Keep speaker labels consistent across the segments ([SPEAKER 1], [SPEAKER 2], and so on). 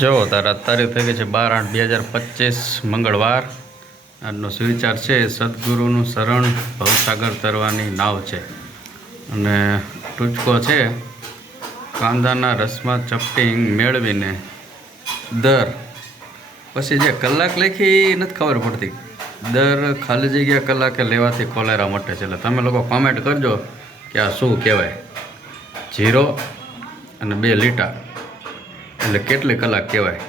[SPEAKER 1] જો, તારા તારીખ થઈ ગઈ છે બાર આઠ બે હજાર પચીસ, મંગળવાર. આજનો સુવિચાર છે, સદગુરુનું શરણ ભવસાગર તરવાની નાવ છે. અને ટૂચકો છે, કાંદાના રસમાં ચપટીંગ મેળવીને દર. પછી જે કલાક લેખી નથી ખબર પડતી. દર ખાલી જગ્યા કલાકે લેવાથી કોલેરા મટે છે. એટલે તમે લોકો કોમેન્ટ કરજો કે આ શું કહેવાય. જીરો અને બે લીટા. એટલે કેટલી કલાક કહેવાય?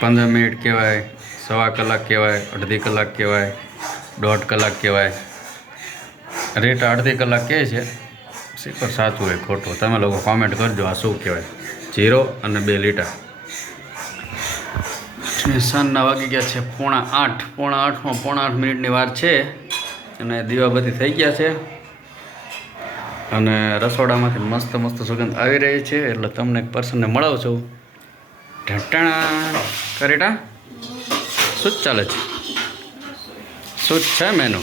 [SPEAKER 1] પંદર મિનિટ કહેવાય, સવા કલાક કહેવાય, અડધી કલાક કહેવાય, દોઢ કલાક કહેવાય. રેટ અડધી કલાક કહે છે. શીખર સાચું હોય, ખોટું તમે લોકો કોમેન્ટ કરજો, આ શું કહેવાય? જીરો અને બે લીટા સાંજના વાગી ગયા છે પોણા આઠ. પોણા આઠમાં પોણા આઠ મિનિટની વાર છે. અને દીવાબત્તી થઈ ગયા છે. અને રસોડામાંથી મસ્ત મસ્ત સુગંધ આવી રહી છે, એટલે તમને એક પર્સનને મળાવું છું ઢટાણા કરેટા? શું જ ચાલે છે? શું જ છે મેનુ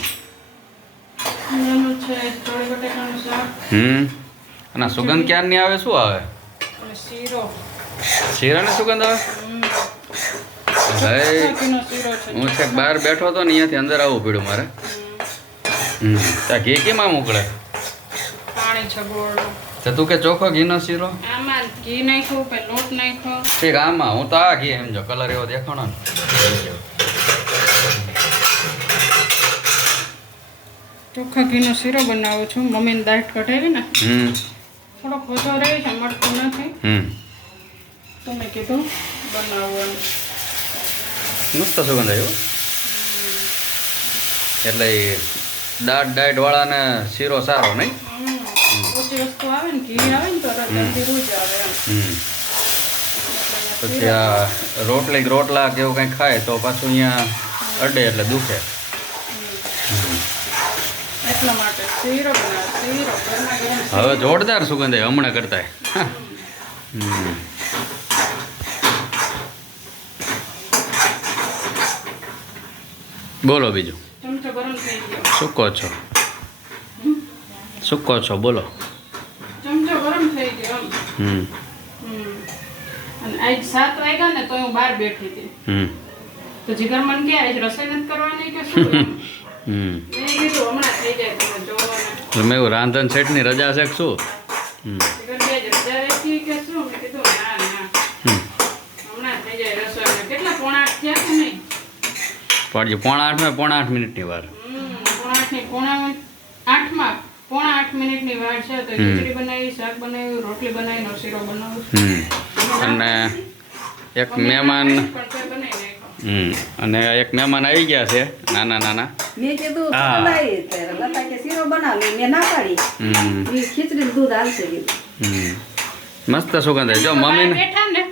[SPEAKER 1] હમ. અને સુગંધ ક્યારની આવે? શું આવે? શીરાની સુગંધ આવે? ભાઈ, હું છેક બહાર બેઠો હતો ને, અહીંયાથી અંદર આવવું પડ્યું મારે.
[SPEAKER 2] હમ.
[SPEAKER 1] ત્યાં ઘી કેમ ઉકળે
[SPEAKER 2] પાણી છે ગોળ
[SPEAKER 1] તો તું કે ચોખ્ખો ઘીનો શીરો?
[SPEAKER 2] આમાં ઘી નાખ્યું પછી લોટ નાખ્યો?
[SPEAKER 1] ઠીક આમાં હું તો આ ઘી સમજો કલર એવો દેખાણો ને.
[SPEAKER 2] ચોખ્ખા ઘીનો શીરો બનાવું છું. મમ્મીને દાટ કઢાવી ને
[SPEAKER 1] હમ.
[SPEAKER 2] થોડોક ઓછો રહે છે મળતું નથી.
[SPEAKER 1] હમ.
[SPEAKER 2] તો મેં કીધું બનાવવાનું.
[SPEAKER 1] મસ્ત સુગંધ આવ્યો. એટલે દાટ ડાયટ વાળાને શીરો સારો નહીં?
[SPEAKER 2] હમ. વસ્તુ આવે ને ઘી આવે ને તો જલ્દી રૂજ આવે એમ
[SPEAKER 1] પછી આ રોટલી રોટલા કે એવું કંઈ ખાય તો પાછું અહીંયા અડે એટલે દુખે.
[SPEAKER 2] એટલા માટે શીરો શીરો
[SPEAKER 1] હવે જોરદાર સુગંધ હમણાં કરતા બોલો બીજું. શું કહો છો. શું કહો છો બોલો.
[SPEAKER 2] થઈ ગયો એમ.
[SPEAKER 1] હમ.
[SPEAKER 2] હમ. અને આજ સાત વાગ્યા ને તો હું બહાર બેઠી હતી. તો જીગર મને કે આજ રસોઈ નથી કરવાની કે શું મેં કીધું હમણાં થઈ જાય તમે જોવો
[SPEAKER 1] મેં એવું રાંધણ શેઠની રજા છે શું?
[SPEAKER 2] જીગર કે આજ રજા રાખી કે શું? મેં કીધું ના ના. હમણાં થઈ જાય રસોઈ કેટલા પોણા આઠ થયા કે નહીં?
[SPEAKER 1] પાડજો પોણા પોણા આઠ મિનિટની વાર.
[SPEAKER 2] હમ, પોણા આઠની પોણા આઠમાં? પોણા આઠ મિનિટની વાર છે તો ખીચડી બનાવી શાક બનાવ્યું રોટલી બનાવી નો શીરો બનાવું
[SPEAKER 1] અને એક મહેમાન હમ. અને એક મહેમાન આવી ગયા છે નાના નાના.
[SPEAKER 3] મેં કીધું. બનાવી કે શીરો બનાવી. મેં ના પાડી. ખીચડી દૂધ હાલશે કીધું.
[SPEAKER 1] મસ્ત સુગંધ જો મમ્મી
[SPEAKER 2] બેઠા ને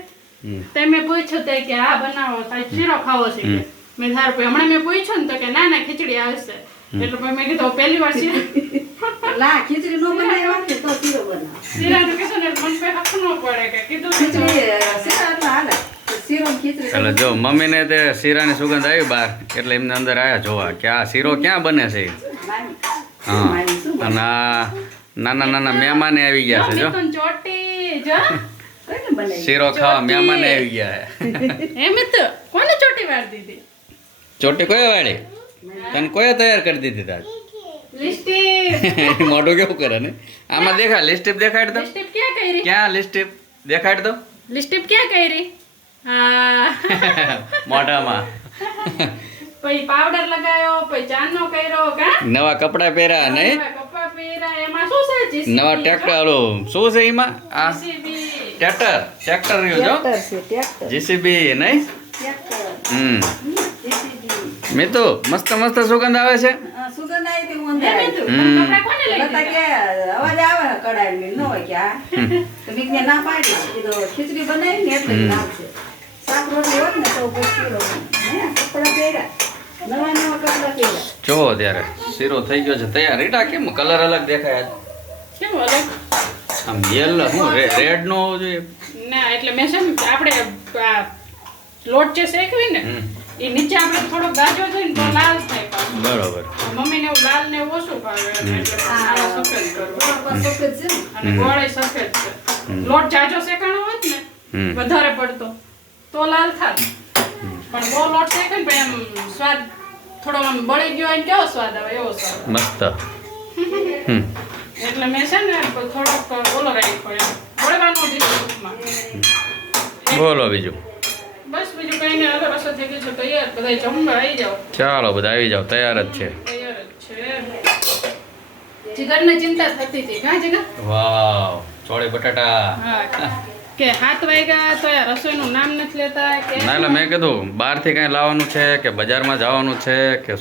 [SPEAKER 1] હમ.
[SPEAKER 2] તે મેં પૂછ્યું તે કે આ બનાવો શીરો ખાવો છે મેં સારું હમણાં મેં પૂછ્યું ને તો કે ના ના ખીચડી આવશે એટલે મેં કીધું પહેલી વાર શીરો
[SPEAKER 3] ના ખીચડી નો બનાવી હોય ને તો શીરો બનાવ
[SPEAKER 2] શીરાનું કીધું ને મને પછી હક ન પડે કે કીધું તો.
[SPEAKER 3] ખીચડી શીરા એટલે હાલે. શીરો
[SPEAKER 1] એટલે જો મમ્મીને તે શીરાની સુગંધ આવી બહાર એટલે એમને અંદર આવ્યા જોવા કે આ શીરો ક્યાં બને છે? હા. અને આ નાના નાના મહેમાને આવી ગયા છે જો. શીરો ખાવા મહેમાને આવી ગયા છે.
[SPEAKER 2] એમ તો. કોને ચોટી વાળી દીધી?
[SPEAKER 1] ચોટી કોઈ વાળી? તને કોઈ તૈયાર કરી દીધી તાજ
[SPEAKER 2] લિસ્ટિપ
[SPEAKER 1] મોઢું કેવું કરે ને? આમાં દેખા લિસ્ટિપ દેખાડ દો
[SPEAKER 2] ક્યાં કરી?
[SPEAKER 1] ક્યાં લિસ્ટિપ દેખાડ દો
[SPEAKER 2] લિસ્ટિપ ક્યાં કરી? હા.
[SPEAKER 1] મોઢામાં.
[SPEAKER 2] પછી પાવડર લગાયો પછી ચાંદનો કર્યો કા?
[SPEAKER 1] નવા કપડાં પહેર્યા નહીં
[SPEAKER 2] નવા કપડાં પહેર્યા. એમાં શું છે? જીસીબી
[SPEAKER 1] નવા ટ્રેક્ટર શું છે એમાં? આ ટ્રેક્ટર ટ્રેક્ટર રહ્યું જો.
[SPEAKER 3] ટ્રેક્ટર છે ટ્રેક્ટર
[SPEAKER 1] જીસીબી નહીં?
[SPEAKER 3] ટ્રેક્ટર
[SPEAKER 1] હમ.
[SPEAKER 3] મેં
[SPEAKER 1] તો મસ્ત મસ્ત સુગંધ આવે છે.
[SPEAKER 3] હા, સુગંધ આવી. હું અંદર લતા કે અવાજ આવે કડાઈ મેં ન હોય કે આ. તો મેં ના પાડી. કીધું ખીચડી બનાવી ને એટલે નાખશે શાક રોટલી હોત ને તો પછી હે કપડાં પહેર્યા. નવા નવા કપડાં પહેર્યા.
[SPEAKER 1] જોવો ત્યારે શીરો થઈ ગયો છે. તૈયાર. રીટા કેમ? કલર અલગ દેખાય
[SPEAKER 2] કેમ અલગ?
[SPEAKER 1] આમ યલો હું રેડ નો હોવો જોઈએ
[SPEAKER 2] ના એટલે મેં છે આપણે લોટ જે શેકવી ને. એ નીચે આપણે થોડો ગાજો છે ને તો લાલ થાય
[SPEAKER 1] બરાબર.
[SPEAKER 2] મમ્મી ને એવું લાલ ને એવું ઓછું ભાવે એટલે સફેદ
[SPEAKER 3] છે
[SPEAKER 2] અને ગોળે સફેદ છે. લોટ જાજો શેકાણો હોત ને વધારે પડતો તો લાલ થાત. પણ બહુ લોટ છે ને પણ એમ સ્વાદ થોડો આમ બળી ગયો હોય કેવો સ્વાદ આવે એવો સ્વાદ
[SPEAKER 1] મસ્ત.
[SPEAKER 2] એટલે મેં છે ને થોડોક ઓલો રાખ્યો એમ. બોલવાનું દીધું
[SPEAKER 1] બોલો બીજું.
[SPEAKER 2] બીજું કઈ નહીં હવે રસો થઈ ગઈ છે તૈયાર. બધા જમવા આવી જાઓ.
[SPEAKER 1] ચાલો બધા આવી જાઓ. તૈયાર જ છે.
[SPEAKER 2] તૈયાર જ છે. જીગરને ચિંતા થતી હતી. હા જીગર?
[SPEAKER 1] વાવ ચોળી બટાટા.
[SPEAKER 2] હા. કે હાથ વાગ્યા તો રસોઈનું નામ નથી લેતા કે
[SPEAKER 1] ના એટલે મેં કીધું બહારથી કાંઈ લાવવાનું છે કે બજારમાં જવાનું છે કે